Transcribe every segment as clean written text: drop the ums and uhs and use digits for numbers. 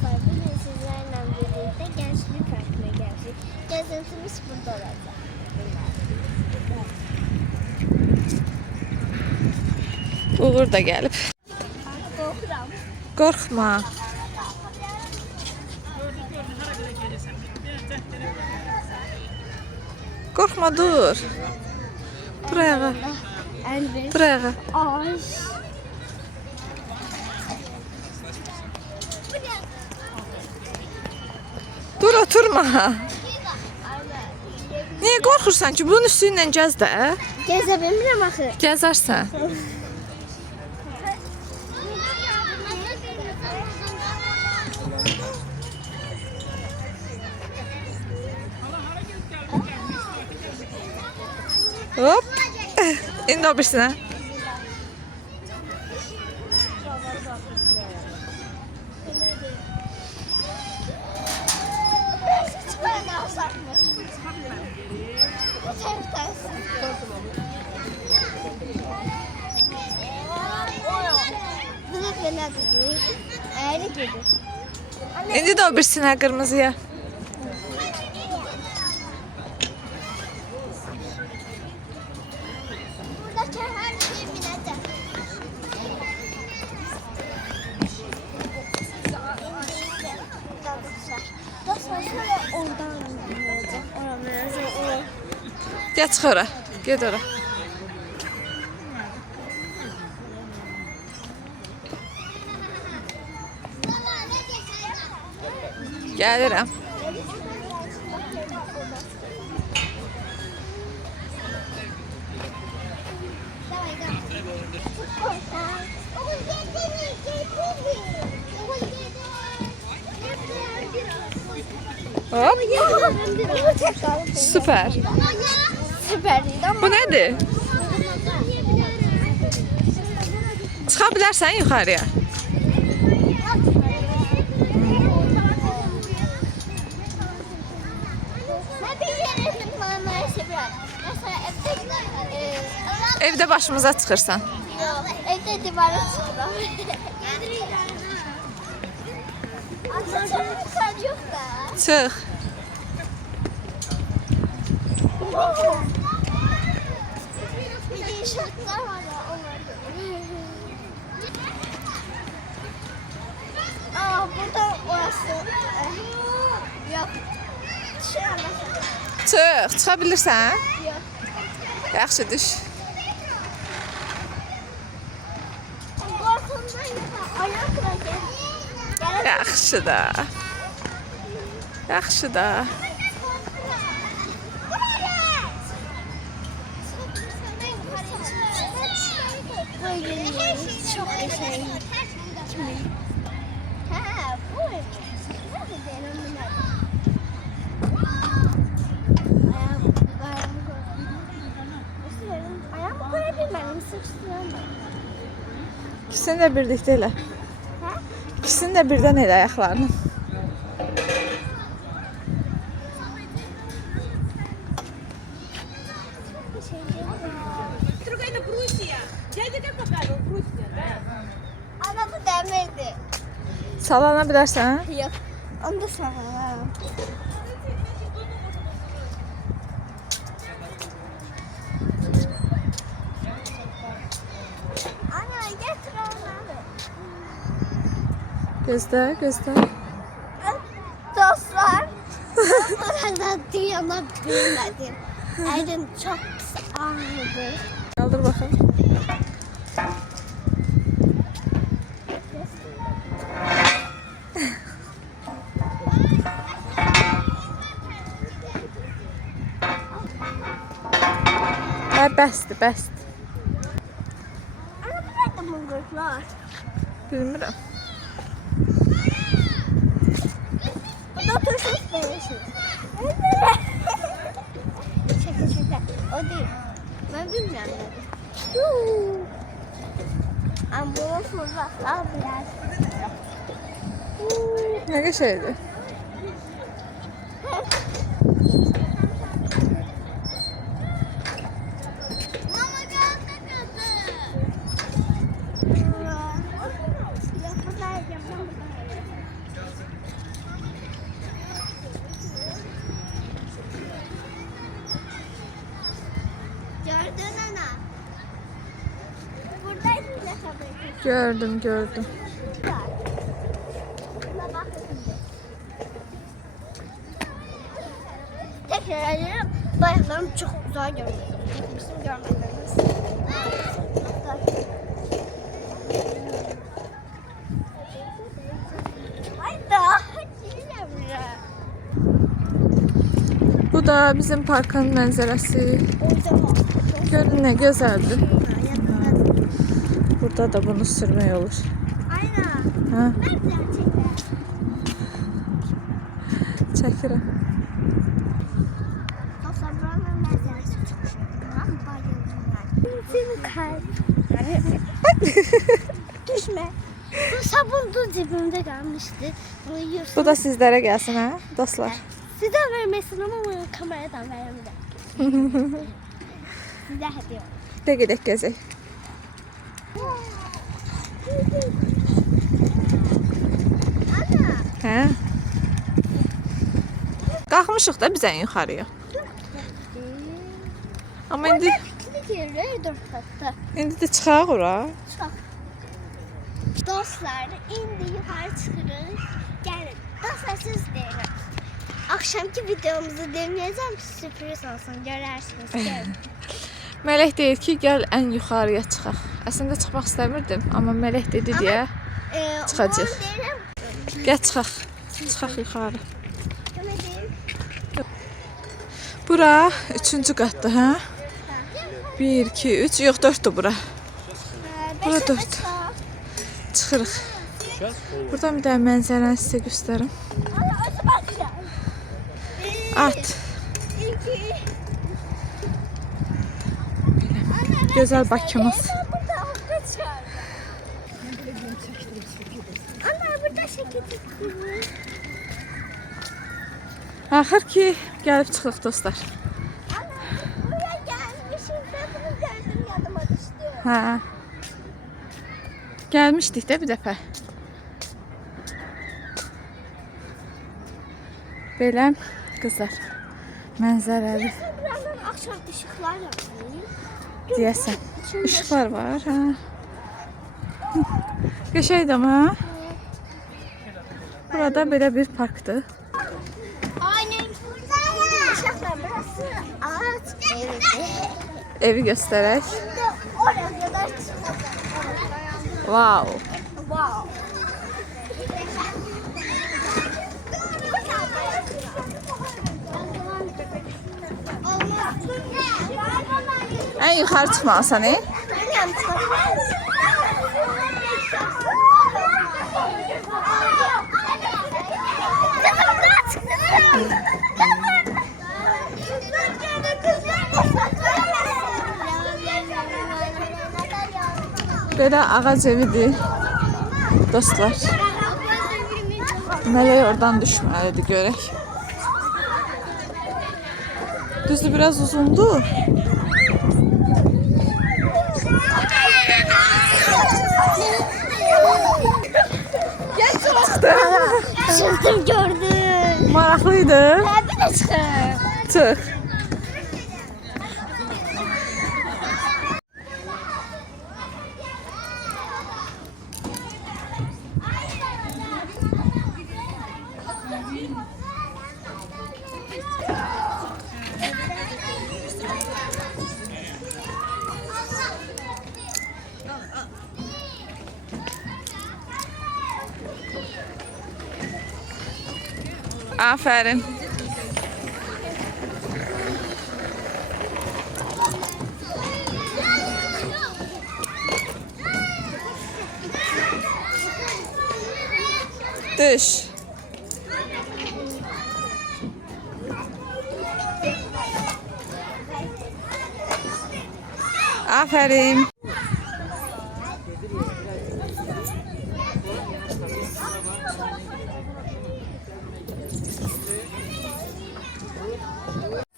dostlar, bugün sizlerle birlikte Gençlik Parkı'na geldik. Gezintimiz burada olacak. Uğur da gəlib. Korkuram. Qorxma. Qorxma, dur. Dur ayağa. Elbette. Dur ayağa. Ay. Dur, oturma. Niyə qorxursan ki? Bunun üstü ilə gəz də. Geze bilmirəm axı. Gəzərsən. Hop. İndi o birisinə. İndi də o birisinə qırmızıya. Buradaki her şey binecek. Dostlar şöyle oradan binecek. Oradan binecek. Gəl çıx ora. Get ora. Gəlirəm. Hop. Süper. Süper değil ama. Bu nədir? Çıxa bilərsən yuxarıya. Ben bir yere tıklanmayı seviyorum. Mesela Evdə başımıza çıxırsan. evde divara çıkıyorum. Aslında çok yukarı yok da. Çıx. Bir de inşaatlar var ya onlar. Aa burada orası. Yok. Dışarıda. Çıx. Çıxa bilirsən? Yok. Yaxşı düş. Korkumdan yukarı. Ayak bırakın. Yaxşı da. Yaxşı da. Böyle çok şey. Ha, bu. Ayağımı koyabilmem. Sıçtıramam. İkisini də birlikdə elə. Ha? İkisini də birdən elə ayaqlarını. Другая это Пруссия. Дядя как показывал? Пруссия, да? Ana bu demirdi. Salana bilərsən? Yok. Onu da sağlam. Ana getir onları. Gözlə, gözlə. Dostlar. Buradan duyana bilmedim. Elim çok ağrıdı. Qaldır baxım. Ay, bəsdir, bəsdir. Ana bu nerede mungurlar? Bilmirəm. Bu da tuşsuz değişir. Şaka şaka. O değil. Ben bilmiyorum. Ama bunu fırlatlar biraz. Nə qəşəngdir. Mama gel takıldı. Gördüm, gördüm. Buna bakın. Tekrar ederim. Bayaklarım çok uzağa görünüyor. Bizim görmediniz. Hayda. Bu da bizim parkın mənzərəsi. Görün ne güzeldir. Burada da bunu sürmək olur. Aynen. Ha, Nereden çeker? çəkirəm. Dostlar buranın mənzərəsi çok şey. Ben bayıldım ben. Bizim kalp. Düşme. Bu sabun da cebimde kalmıştı. Bunu yiyorsun. Bu da sizlərə gəlsin ha, dostlar. Size vermesin ama bunu kameradan veremem. Size hediye. De gedək gəzək. Ana. Hə? Qalxmışıq da biz ən yuxarıya. Amma indi Piknik yeri 4 katta. də çıxaq ora. Çok. Dostlar indi yukarı çıkırız. Gelin. Dostlar siz deyin. Akşamki videomuzu demeyeceğim ki sürpriz olsun. Görersiniz. Gelin. Mələk deyir ki, gəl ən yuxarıya çıxaq. Əslində çıxmaq istəmirdim, amma Mələk dedi deyə Çıxacaq. onu derim. gəl çıxaq. Çıxaq yuxarı. Köme deyin. Bura 3-cü qatdır, hə? 1 2 3 yox 4-dür bura. Bura Beş 4. açar. Çıxırıq. Buradan bir də mənzərəni sizə göstərim. Ana özü bakacağım. At. 2. Gözəl Bakımız. Ana burada şekil çekiyor. Axır ki, gəlib çıxıq dostlar. Ana buraya gelmişim ve bunu gördüm yadıma düştü. Hə. Gəlmişdik də bir dəfə. Belə qızlar. Mənzərəli Birazdan akşam ışıklar yapayım. deyəsən. İçinde İşıqlar var, hə. Qəşəngdir amma. Burada belə bir parkdır. Aynen. Uşaklar burası ağaç evi. Evi göstərək. Şimdi oraya kadar çıkacağız. Wow. Wow. Ən yuxarı çıxmalısan, e? Belə ağac evidir. Dostlar. Mələk oradan düşməlidir, görək. Düzdür, biraz uzundur. Çıxdı. Çıktım gördüm. Maraqlıydı. Bir de çıktım. Çıx. Aferin. Düş. Aferin.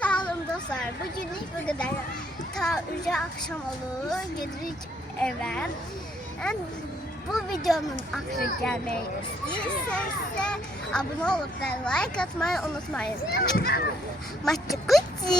Sağ olun dostlar. Bugünlük bu kadar. Ta önce akşam olur. Gidirik eve. Bu videonun aklına gelmeyi istiyorsanız abone olup ve like atmayı unutmayın. Maçı kutu.